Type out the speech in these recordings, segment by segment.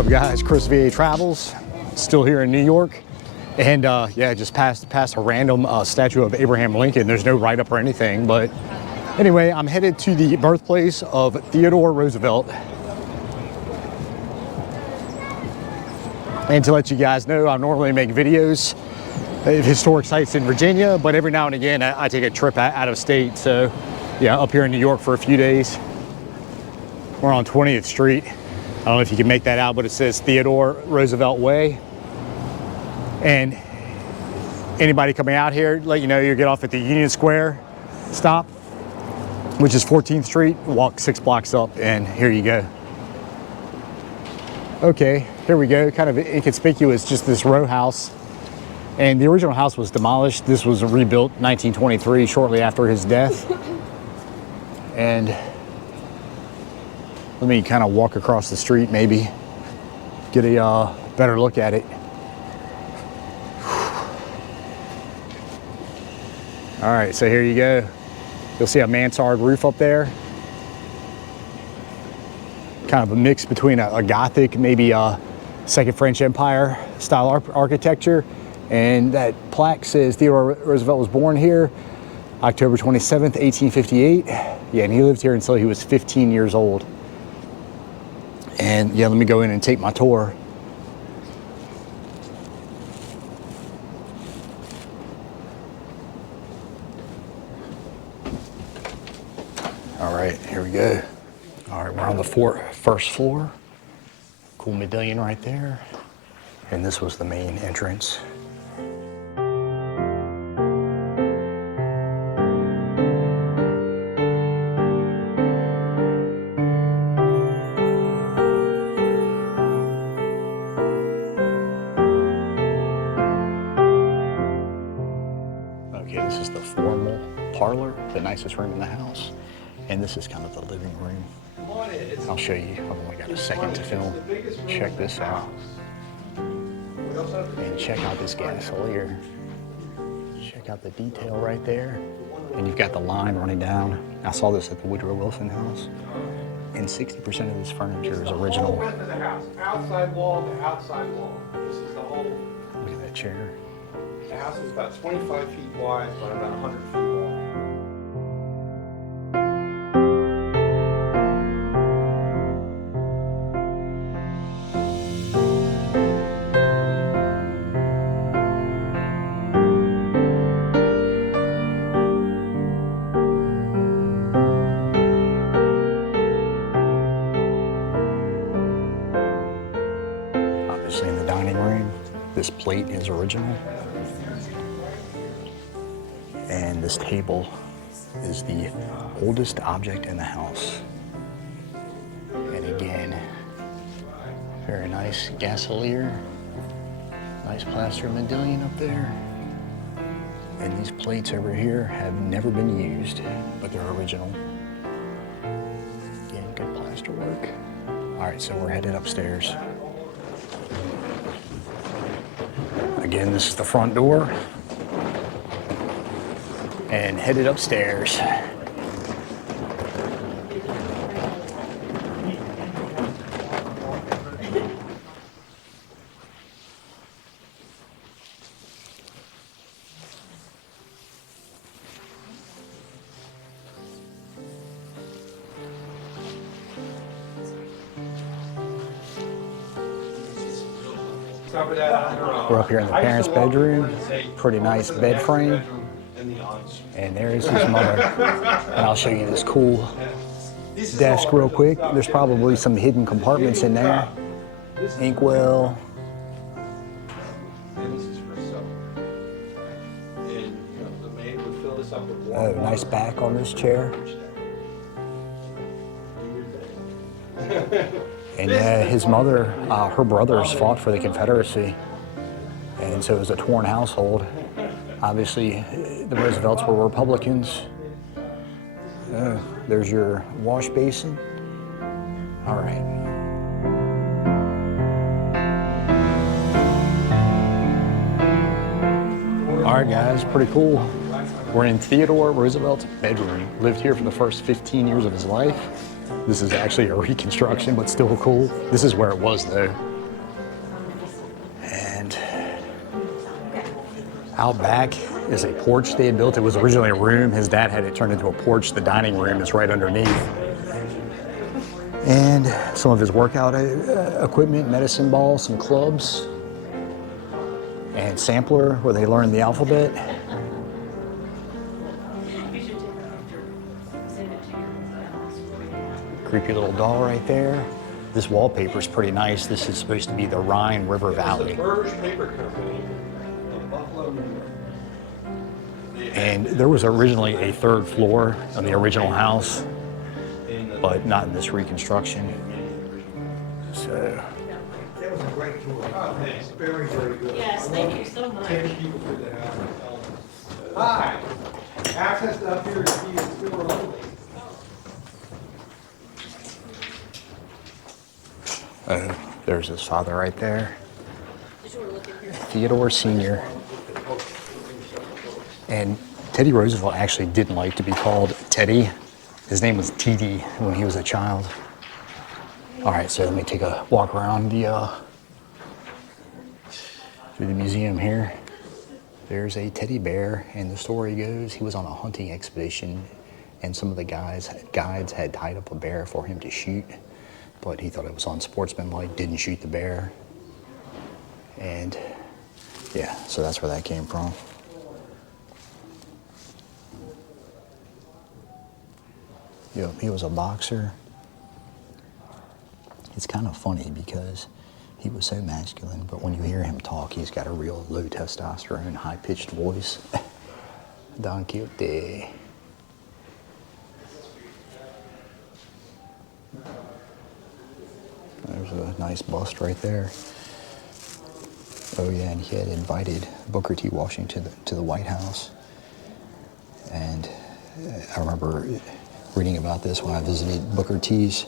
up, guys? Chris VA Travels, still here in New York, and yeah, just passed a random statue of Abraham Lincoln. There's no write-up or anything, but anyway, I'm headed to the birthplace of Theodore Roosevelt. And to let you guys know, I normally make videos of historic sites in Virginia, but every now and again I take a trip out of state. So yeah, up here in New York for a few days. We're on 20th Street. I don't know if you can make that out, but it says Theodore Roosevelt Way. And anybody coming out here, let you know you get off at the Union Square stop, which is 14th Street, walk 6 blocks up, and here you go. Okay, here we go. Kind of inconspicuous, just this row house. And the original house was demolished. This was rebuilt 1923, shortly after his death. And let me kind of walk across the street, maybe get a better look at it. All right, so here you go. You'll see a mansard roof up there. Kind of a mix between a Gothic, maybe a Second French Empire style architecture. And that plaque says Theodore Roosevelt was born here October 27th, 1858. Yeah, and he lived here until he was 15 years old. And yeah, let me go in and take my tour. All right, here we go. All right, we're on the first floor. Cool medallion right there. And this was the main entrance. Okay, this is the formal parlor, the nicest room in the house. And this is kind of the living room. I'll show you. I've only got a second to film. Check this out. And check out this gasolier. Check out the detail right there. And you've got the line running down. I saw this at the Woodrow Wilson house. And 60% of this furniture is original. The width of the house, outside wall to outside wall. This is the whole. Look at that chair. The house is about 25 feet wide, but about 100 feet long. Obviously in the dining room, this plate is original. And this table is the oldest object in the house. And again, very nice gasolier, nice plaster medallion up there. And these plates over here have never been used, but they're original. Again, good plaster work. All right, so we're headed upstairs. Again, this is the front door. And headed upstairs. We're up here in the parents' bedroom. Pretty nice bed frame. And there is his mother. And I'll show you this cool desk real quick. There's probably some hidden compartments in there. Inkwell. Oh, nice back on this chair. And his mother, her brothers fought for the Confederacy. And so it was a torn household. Obviously, the Roosevelts were Republicans. There's your wash basin. All right. All right, guys, pretty cool. We're in Theodore Roosevelt's bedroom. Lived here for the first 15 years of his life. This is actually a reconstruction, but still cool. This is where it was, though. Out back is a porch they had built. It was originally a room. His dad had it turned into a porch. The dining room is right underneath. And some of his workout equipment, medicine ball, some clubs, and sampler where they learned the alphabet. Creepy little doll right there. This wallpaper is pretty nice. This is supposed to be the Rhine River Valley. Paper Company of Buffalo, New York. And there was originally a third floor on the original house, but not in this reconstruction. So. That was a great tour. Oh, thanks. Very, very good. Yes, thank you so much. 10 people for the house. Hi. Access to up here is still only. There's his father right there. Theodore Sr. And Teddy Roosevelt actually didn't like to be called Teddy. His name was TD when he was a child. All right, so let me take a walk around through the museum here. There's a teddy bear, and the story goes he was on a hunting expedition, and some of the guides had tied up a bear for him to shoot, but he thought it was unsportsmanlike, didn't shoot the bear. And yeah, so that's where that came from. Yep, he was a boxer. It's kind of funny because he was so masculine, but when you hear him talk, he's got a real low testosterone, high-pitched voice. Don Quixote. There's a nice bust right there. Oh yeah, and he had invited Booker T. Washington to the White House. And I remember reading about this when I visited Booker T's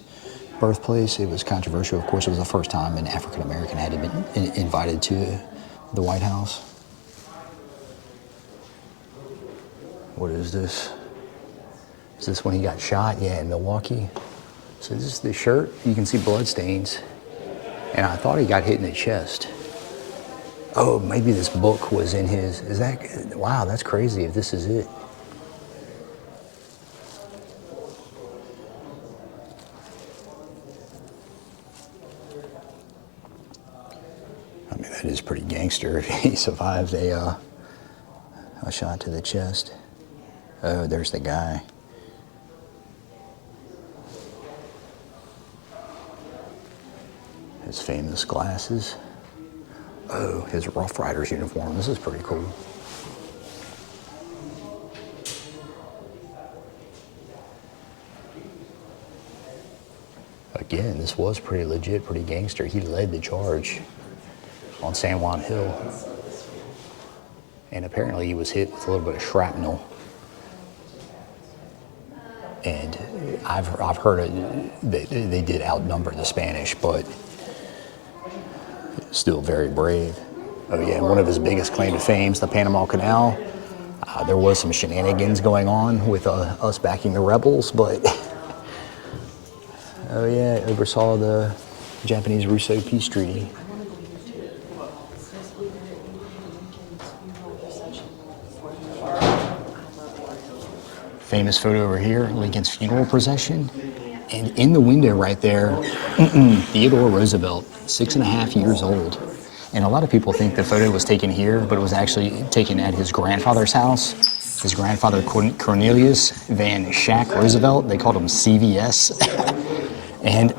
birthplace. It was controversial. Of course, it was the first time an African American had been invited to the White House. What is this? Is this when he got shot? Yeah, in Milwaukee. So this is the shirt. You can see blood stains. And I thought he got hit in the chest. Oh, maybe this book was in his, is that, wow, that's crazy if this is it. I mean, that is pretty gangster if he survived a shot to the chest. Oh, there's the guy. His famous glasses. Oh, his Rough Riders uniform. This is pretty cool. Again, this was pretty legit, pretty gangster. He led the charge on San Juan Hill. And apparently he was hit with a little bit of shrapnel. And I've heard that they did outnumber the Spanish, but still very brave. Oh yeah, and one of his biggest claim to fame is the Panama Canal. There was some shenanigans going on with us backing the rebels, but oh yeah, oversaw the Japanese-Russo peace treaty. Famous photo over here, Lincoln's funeral procession. And in the window right there, Theodore Roosevelt, 6.5 years old. And a lot of people think the photo was taken here, but it was actually taken at his grandfather's house. His grandfather, Cornelius Van Schack Roosevelt, they called him CVS. And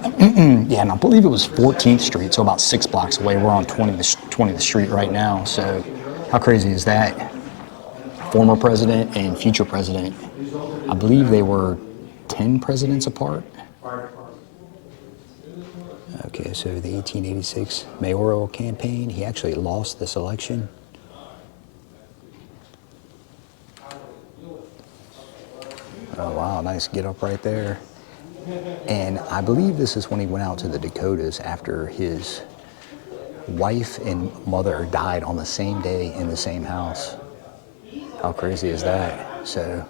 yeah, and I believe it was 14th Street, so about 6 blocks away. We're on 20th Street right now, so how crazy is that? Former president and future president. I believe they were 10 presidents apart. Okay, so the 1886 mayoral campaign, he actually lost this election. Oh wow, nice get up right there. And I believe this is when he went out to the Dakotas after his wife and mother died on the same day in the same house. How crazy is that? So,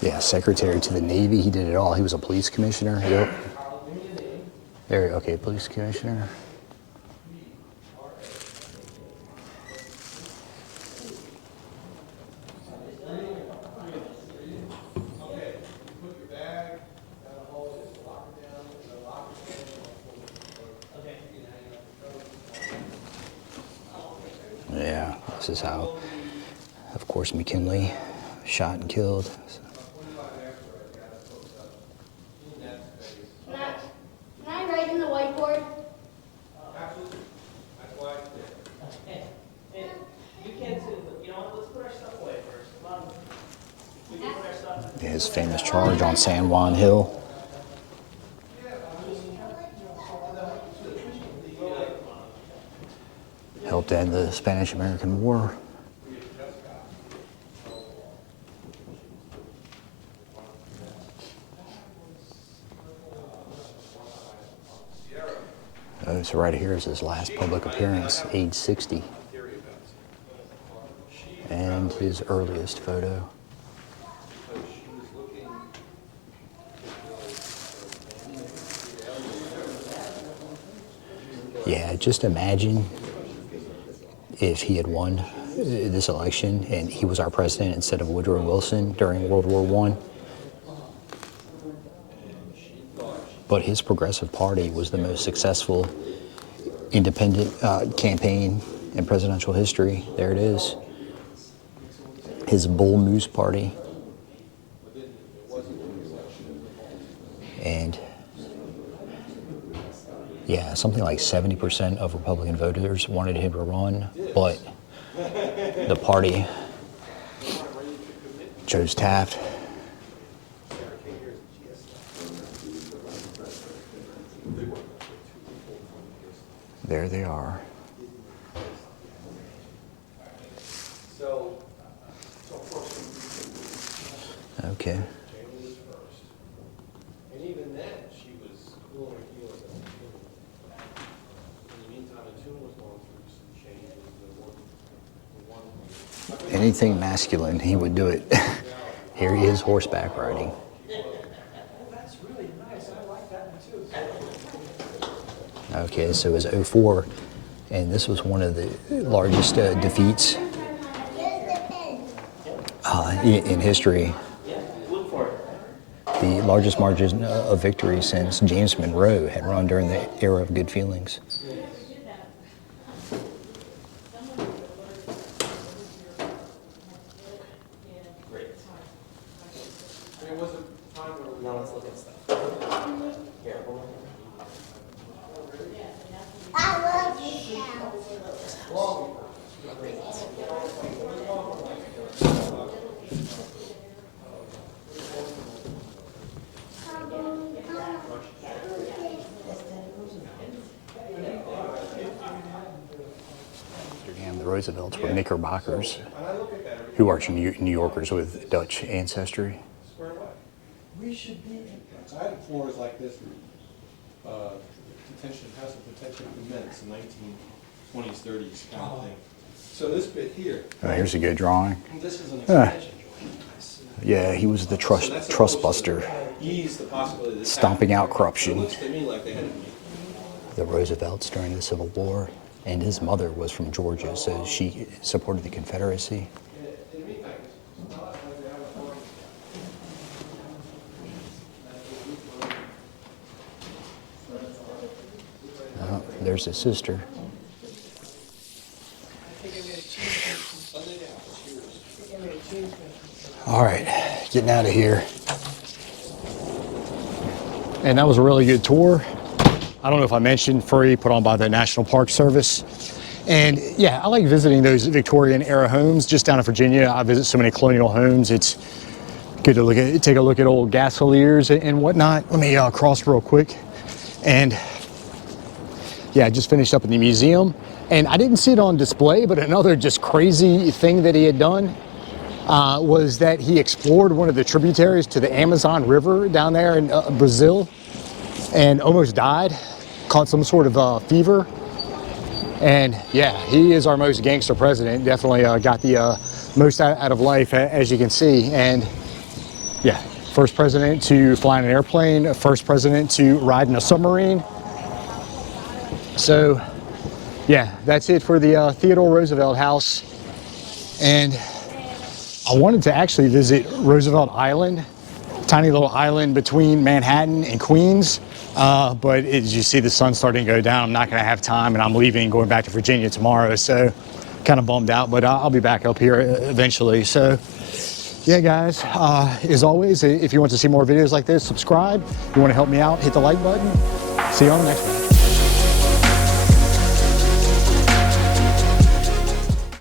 yeah, secretary to the Navy, he did it all. He was a police commissioner. Yep. There, okay, police commissioner. is how, of course, McKinley shot and killed. Can I write in the whiteboard? Absolutely. That's why it's there. And you can't say, you know, let's put our stuff away first. Come on. We can put our stuff. His famous charge on San Juan Hill. Helped end the Spanish-American War. So right here is his last public appearance, age 60. And his earliest photo. Yeah, just imagine if he had won this election and he was our president instead of Woodrow Wilson during World War I. But his Progressive Party was the most successful independent campaign in presidential history. There it is. His Bull Moose Party. And yeah, something like 70% of Republican voters wanted him to run, but the party chose Taft. There they are. Okay. And even then, she was cool on her heels. In the meantime, the tune was going through some changes. Anything masculine, he would do it. Here he is horseback riding. That's really nice. I like that one too. Okay, so it was 04, and this was one of the largest defeats in history. Look for it. The largest margin of victory since James Monroe had run during the era of good feelings. Now let's look at stuff. Here, hold on. I love you now. The Roosevelts were Knickerbockers, who are New Yorkers with Dutch ancestry. Square away. We should be. I had floors like this. Detention, house of detention for men, it's a 1920s, 30s kind of thing. So this bit here. Here's a good drawing. This is an expansion joint. Yeah, he was the trust buster, Ease the possibility that this stomping out happened. corruption. It looks to me like they had The Roosevelts during the Civil War, and his mother was from Georgia, so she supported the Confederacy. Oh, there's his sister. All right, getting out of here. And that was a really good tour. I don't know if I mentioned, free, put on by the National Park Service. And yeah, I like visiting those Victorian era homes just down in Virginia. I visit so many colonial homes. It's good to take a look at old gasoliers and whatnot. Let me cross real quick. And yeah, I just finished up in the museum. And I didn't see it on display, but another just crazy thing that he had done was that he explored one of the tributaries to the Amazon River down there in Brazil and almost died, caught some sort of fever. And yeah, he is our most gangster president. Definitely got the most out of life, as you can see. And yeah, first president to fly in an airplane, first president to ride in a submarine. So yeah, that's it for the Theodore Roosevelt house. And I wanted to actually visit Roosevelt Island, tiny little island between Manhattan and Queens. But as you see the sun starting to go down, I'm not going to have time, and I'm leaving, going back to Virginia tomorrow. So kind of bummed out, but I'll be back up here eventually. So yeah, guys, as always, if you want to see more videos like this, subscribe. If you want to help me out, hit the like button. See you on the next one.